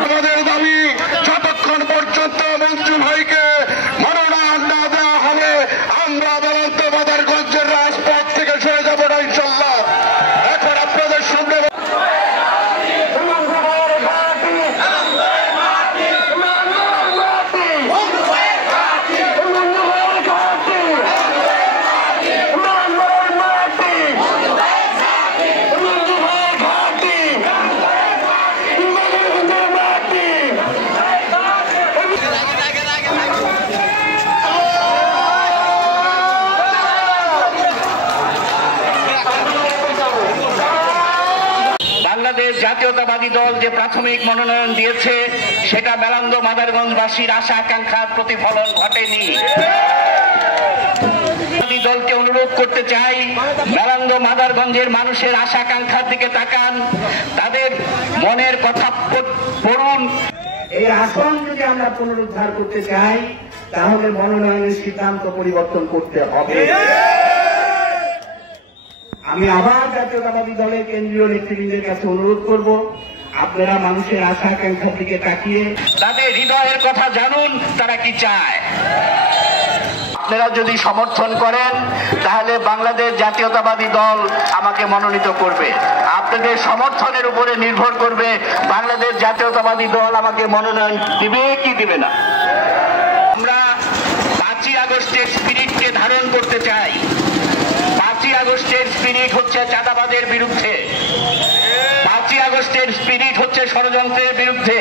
আমাদের দাবি যতক্ষণ পর্যন্ত মঞ্জু ভাইকে মনোনয়ন না দেওয়া হবে আমরা বেলান্ত মাদারগঞ্জের রাজপথ থেকে সরে যাবো না ইনশাল্লাহ। এখন আপনাদের সামনে জাতীয়তাবাদী দল যে প্রাথমিক মনোনয়ন দিয়েছে সেটা মেলান্দ মাদারগঞ্জবাসীর আশা আকাঙ্ক্ষার প্রতিফলন ঘটেনি। দলকে অনুরোধ করতে চাই, মেলান্দ মাদারগঞ্জের মানুষের আশা আকাঙ্ক্ষার দিকে তাকান, তাদের মনের কথা পড়ুন। এই আসন যদি আমরা পুনরুদ্ধার করতে চাই তাহলে মনোনয়নের সিদ্ধান্ত পরিবর্তন করতে হবে। আমি আবার জাতীয়তাবাদী দলের কেন্দ্রীয় নেতৃবৃন্দের কাছে অনুরোধ করব, আপনারা মানুষের আশা আকাঙ্ক্ষার দিকে তাকিয়ে তাদের হৃদয়ের কথা জানুন, তারা কি চায়। আপনারা যদি সমর্থন করেন তাহলে বাংলাদেশ জাতীয়তাবাদী দল আমাকে মনোনীত করবে। আপনাদের সমর্থনের উপরে নির্ভর করবে বাংলাদেশ জাতীয়তাবাদী দল আমাকে মনোনয়ন দিবে কি দিবে না। আমরা 5ই আগস্টের স্পিরিটকে ধারণ করতে চাই। 5ই আগস্টের স্পিরিট হচ্ছে চাঁদাবাজের বিরুদ্ধে, 5ই আগস্টের স্পিরিট হচ্ছে ষড়যন্ত্রের বিরুদ্ধে,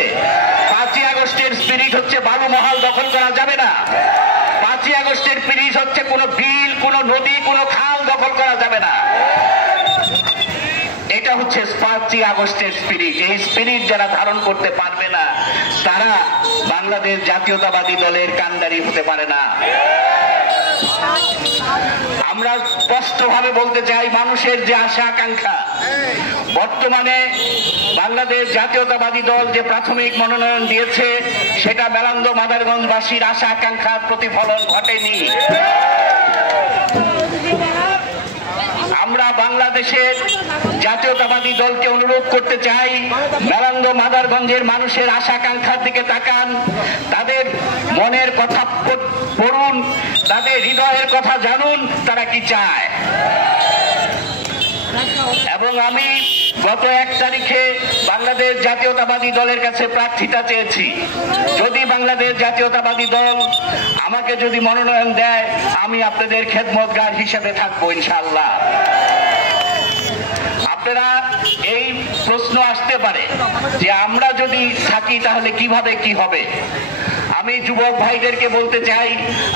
5ই আগস্টের স্পিরিট হচ্ছে বালু মহাল দখল করা যাবে না, 5ই আগস্টের স্পিরিট হচ্ছে কোনো বিল, কোনো নদী, কোনো খাল দখল করা যাবে না। এটা হচ্ছে 5ই আগস্টের স্পিরিট। এই স্পিরিট যারা ধারণ করতে পারবে না তারা বাংলাদেশ জাতীয়তাবাদী দলের কান্ডারি হতে পারে না। আমরা স্পষ্টভাবে বলতে চাই, মানুষের যে আশা আকাঙ্ক্ষা, বর্তমানে বাংলাদেশ জাতীয়তাবাদী দল যে প্রাথমিক মনোনয়ন দিয়েছে সেটা মেলান্দ মাদারগঞ্জবাসীর আশা আকাঙ্ক্ষার প্রতিফলন ঘটেনি। আমরা বাংলাদেশের জাতীয়তাবাদী দলকে অনুরোধ করতে চাই, মেলান্দ মাদারগঞ্জের মানুষের আশা আকাঙ্ক্ষার দিকে তাকান, তাদের মনের কথা পড়ুন, তাদের হৃদয়ের কথা জানুন, তারা কি চায়। এবং আমি গত 1 তারিখে বাংলাদেশ জাতীয়তাবাদী দলের কাছে প্রার্থিতা চেয়েছি। যদি বাংলাদেশ জাতীয়তাবাদী দল আমাকে যদি মনোনয়ন দেয় আমি আপনাদের খেদমতগার হিসেবে থাকবো ইনশাআল্লাহ। আপনারা এই প্রশ্ন আসতে পারে যে আমরা যদি থাকি তাহলে কিভাবে কি হবে। আমি যুবক ভাইদেরকে বলতে চাই,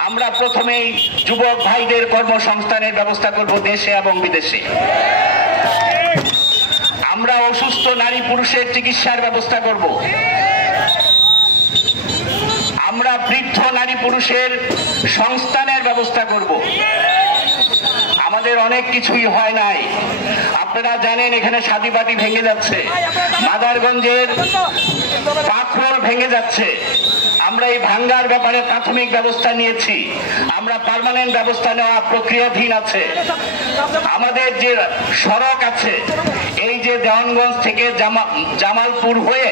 আমরা প্রথমেই যুবক ভাইদের কর্মসংস্থানের ব্যবস্থা করব দেশে এবং বিদেশে। আমরা অসুস্থ নারী পুরুষের চিকিৎসার ব্যবস্থা করব। আমরা বৃদ্ধ নারী পুরুষের সংস্থানের ব্যবস্থা করব। আমাদের অনেক কিছুই হয় নাই। আপনারা জানেন এখানে শাদীবাদী ভেঙে যাচ্ছে, মাদারগঞ্জের পাথর ভেঙে যাচ্ছে। আমরা এই ভাঙ্গার ব্যাপারে প্রাথমিক ব্যবস্থা নিয়েছি, আমরা পার্মানেন্ট ব্যবস্থা নেওয়া প্রক্রিয়াধীন আছে। আমাদের যে সড়ক আছে, এই যে দেওয়ানগঞ্জ থেকে জামালপুর হয়ে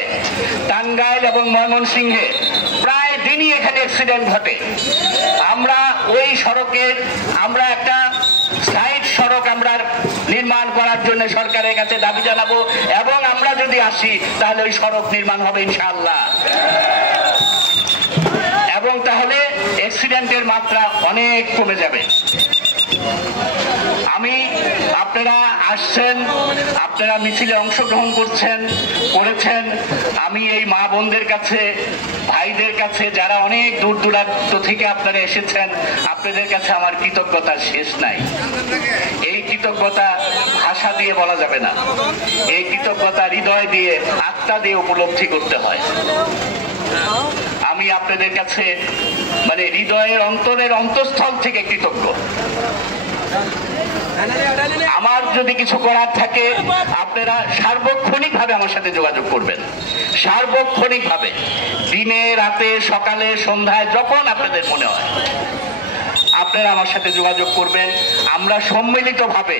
টাঙ্গাইল এবং ময়মনসিংহে প্রায় দিনই এখানে অ্যাক্সিডেন্ট ঘটে। আমরা ওই সড়কের আমরা একটা সাইড সড়ক আমরা নির্মাণ করার জন্য সরকারের কাছে দাবি জানাবো, এবং আমরা যদি আসি তাহলে ওই সড়ক নির্মাণ হবে ইনশাআল্লাহ। এবং তাহলে অ্যাক্সিডেন্টের মাত্রা অনেক কমে যাবে। আপনারা আসছেন, আপনারা মিছিলে অংশগ্রহণ করেছেন। আমি এই মা বোনদের কাছে, ভাইদের কাছে, যারা অনেক দূর দূরান্ত থেকে আপনারা এসেছেন, আপনাদের কাছে আমার কৃতজ্ঞতার শেষ নাই। এই কৃতজ্ঞতা ভাষা দিয়ে বলা যাবে না, এই কৃতজ্ঞতা হৃদয় দিয়ে, আত্মা দিয়ে উপলব্ধি করতে হয়। আমি আপনাদের কাছে মানে হৃদয়ের অন্তরের অন্তঃস্থল থেকে কৃতজ্ঞ। আমার যদি কিছু করার থাকে আপনারা সার্বক্ষণিক ভাবে আমার সাথে যোগাযোগ করবেন, সার্বক্ষণিক ভাবে, দিনে রাতে সকালে সন্ধ্যায় যখন আপনাদের মনে হয় আপনারা আমার সাথে যোগাযোগ করবেন। আমরা সম্মিলিতভাবে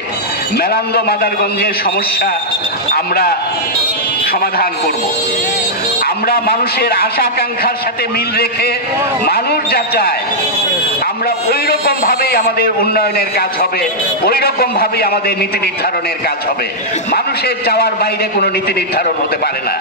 মেলান্দ মাদারগঞ্জের সমস্যা আমরা সমাধান করব। আমরা মানুষের আশা আকাঙ্ক্ষার সাথে মিল রেখে মানুষ যা চায় আমরা ওই রকম ভাবেই আমাদের উন্নয়নের কাজ হবে, ওই রকম ভাবেই আমাদের নীতি নির্ধারণের কাজ হবে। মানুষের চাওয়ার বাইরে কোনো নীতি নির্ধারণ হতে পারে না।